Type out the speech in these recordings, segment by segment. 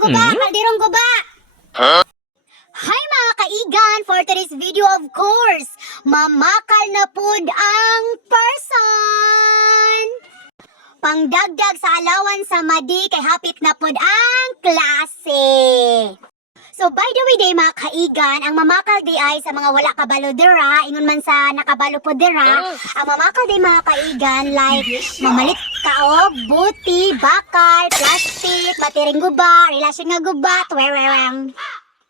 guba, kalderong guba. Hi mga kaigan, for today's video of course, mamakal na pud ang person. Pangdagdag sa alawan sa madi kay hapit na pud ang klase. So by the way day mga kaigan, ang mamakal di ay sa mga wala kabalo dira, ingon man sa nakabalo po dira, ang mamakal di mga kaigan like mamalit kaog, buti, bakal, plastic, batiring guba, relasyon nga guba, twererang.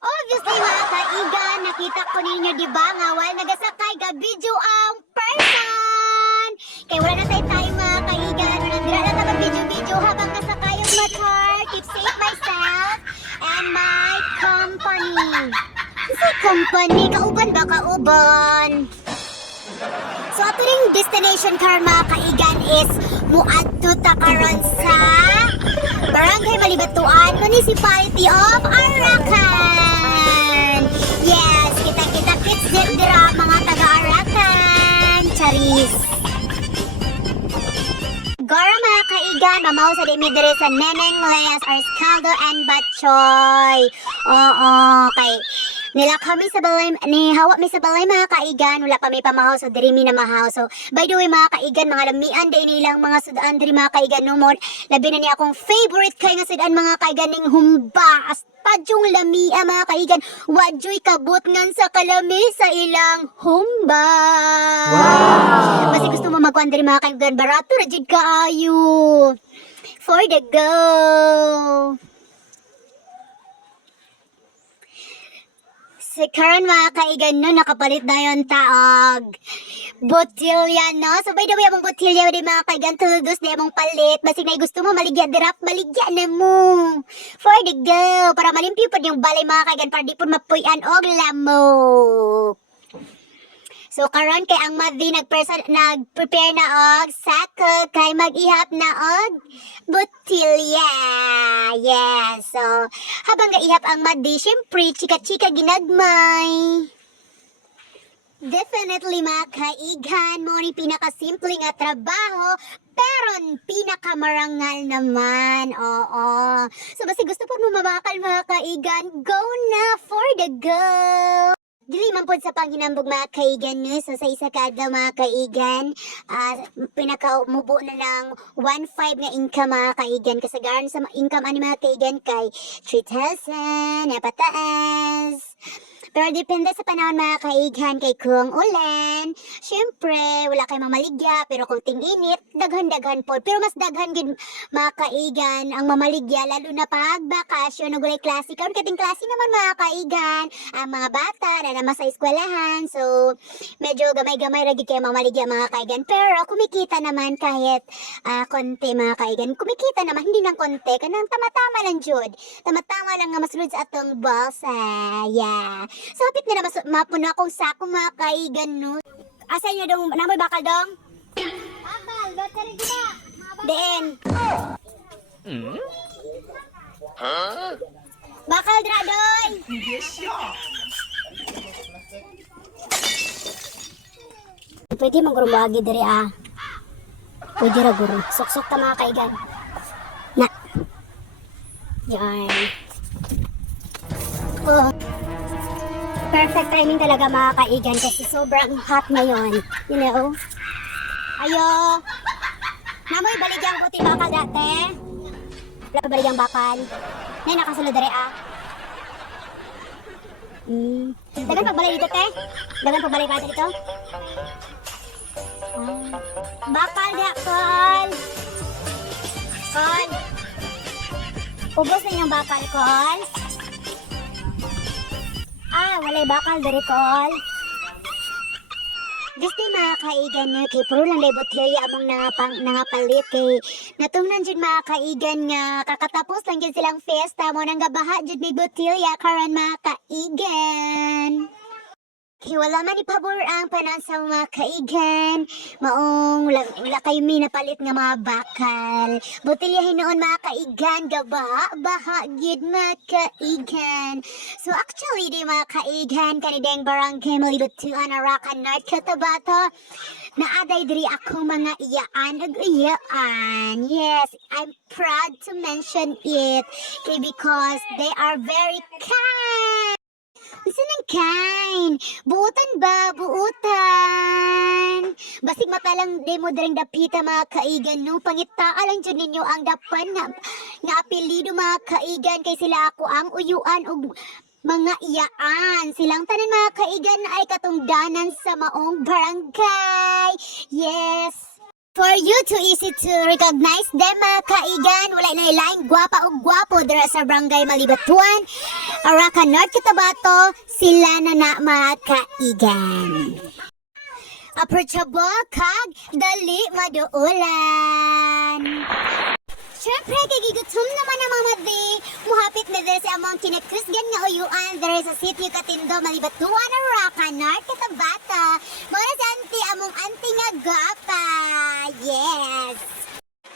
Obviously mga kaigan, nakita ko ninyo diba nga while nagasakay ga video ang person. Kaya wala na tayo mga kaigan, walang dira na tayo video habang nasakay ang motor, keep safe myself and my company. Sa company, kauban ba kauban? So ato ring destination car mga kaigan is muadto ta karon sa Barangay Malibatuan, Municipality of Arakan. Yes, kita kits dira mga taga Arakan. Charis. Gora mga kaigan, mamaw sa dimi dire sa Neneng Leas, Arscaldo and Batchoy. Oo, kay nila kami sa balay, ni hawa mi sa balay mga kaigan, wala pa may pamahaw so diri mi na mahaw. So by the way mga kaigan, mga lamian day nilang mga sudan diri mga kaigan numod. Labi na ni akong favorite kay nga sudan mga kaigan ning humba. Padyong lamia mga kaigan, wadyoy kabot ngan sa kalami sa ilang humba. Wow! Kasi gusto mo magkuhan diri mga kaigan, barato ra jud kaayo. For the go! Si Karen mga kaigan no, nakapalit na yon taog botilya no. So by the way, among botilya di mga kaigan, tuldos di among palit. Basig na gusto mo maligya dirap, maligya na mo. For the go, para malimpyo pa yung balay mga kaigan, para di po mapuyan og lamok. So karon kay ang madi nagprepare na og sako kay mag-ihap na og botilya. Yes. So habang gaihap ang madi, syempre chika-chika ginagmay. Definitely mga kaigan, mo ni pinakasimple nga trabaho pero pinakamarangal naman. Oo. So basta gusto po mo mabakal mga kaigan, go na for the go. Dili man pod sa panghinambog mga kaigan no. So sa isa kada mga kaigan, pinakamubo na ng 1.5 nga income mga kaigan. Kasagaran sa income ani mga kaigan kay 3,000 na pataas. Pero depende sa panahon mga kaigan, kay kung ulan, syempre wala kay mamaligya, pero kung ting-init, daghan-daghan po. Pero mas daghan gid mga kaigan ang mamaligya, lalo na pag bakasyon, nagulay klase. Karon kating klase naman mga kaigan, ang mga bata na naman sa eskwelahan. So, medyo gamay-gamay ra gid kay mamaligya mga kaigan. Pero kumikita naman kahit konti mga kaigan. Kumikita naman, hindi nang konti, kanang tama-tama lang jud. Tama-tama lang nga masulod sa atong bulsa. Yeah. So, hapit na mapuno akong sako mga kaigan, no? Asa nyo dong, namoy bakal dong? Bakal, bakal rin kita. Den. Bakal dra doy. Pwede manggurumagi diri Pwede ra guru. Sok-sok ta mga kaigan. Na. Yan. Oh. Perfect timing talaga mga kaigan kasi sobrang hot ngayon. You know? Ayo! Namoy baligyang puti bakal dati. Wala pa baligyang bakal. Nay, nakasulod dere Dagan pagbalay dito te? Dagan pagbalay ka dito? Bakal dia, Kol! Kol! Ubos na yung bakal, Kol. Walay bakal dari Kol. Gusto mga kaigan nga kay puro lang labot kaya among nangapalit kay natungnan jud mga kaigan nga kakatapos lang jud silang fiesta mo nang gabaha jud may botilya karon mga kaigan. Kaya wala man ipabor ang panan sa mga kaigan. Maong wala kayo may napalit nga mga bakal. Botilyahin noon mga kaigan, gabaha gid mga kaigan. So actually di mga kaigan, kanideng barangay Malibatuan, Arakan, North Cotabato. Naaday diri ako mga iyaan ug iyaan. Yes, I'm proud to mention it because they are very kind. Unsa nang kind? Buutan ba? Buutan. Basig mata lang demo direng dapita mga kaigan no. Pangitaa lang jud ninyo ang dapan nga apelyido mga kaigan kay sila ako ang uyuan ug mga iyaan. Silang tanan mga kaigan ay katungdanan sa maong barangay. Yes. For you too easy to recognize them mga kaigan. Wala na ilaing gwapa o gwapo dira sa barangay Malibatuan, Araca North, Cotabato. Sila na mga kaigan. Approachable kag dali maduulan. Siyempre, kay gigutom naman ang mga madi. Muhapit na dahil sa among kinakusgan nga uyuan dahil sa sitio Katindo, Malibatuan, Araca North, Cotabato. Mara sa among auntie nga gapa. Yes!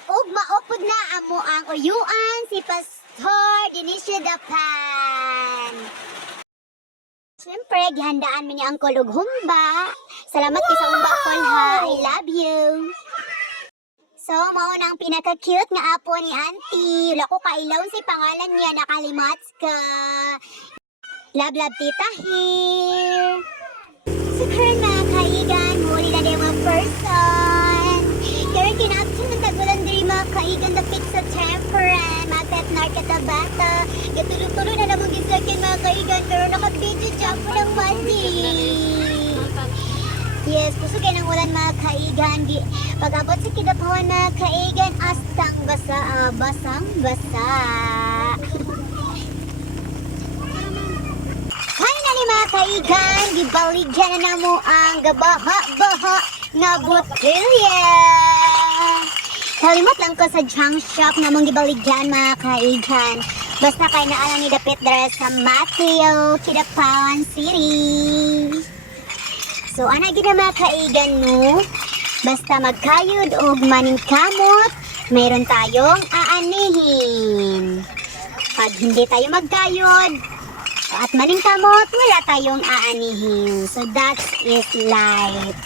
Ug maupod na amo ang uyuan si Pastor Dionisio Dapan. Siyempre, gihandaan mo niya ang kulog humba. Salamat kay sa humba call ha. I love you. So, mao na ang pinaka-cute nga apo ni auntie. Wala ko kailaw si pangalan niya, nakalimats ka. Love, love, tita here. So, current mga kaigan, muli na din mga person. Kaya kinapsun ng tagulan din mga kaigan dapit sa temperate, mga pet market na bata. Gatulong-tuloy na namang gisakin mga kaigan, pero naka-video job mo ng money. Yes, gusto kayo ng ulan mga kaigan. Pag-abot sa kidapawan mga kaigan, astang basa, basang basa. Finally mga kaigan, gibaligyan na namo ang gabaha-baha na botilya. Kalimot lang ko sa junk shop na mong gibaligyan mga kaigan. Basta kayo na alam ni dapit dara sa Mateo, Kidapawan City. So, ana gid mga kaigan no. Basta magkayod og maningkamot, mayroon tayong aanihin. Pag hindi tayo magkayod at maningkamot, wala tayong aanihin. So, that is life.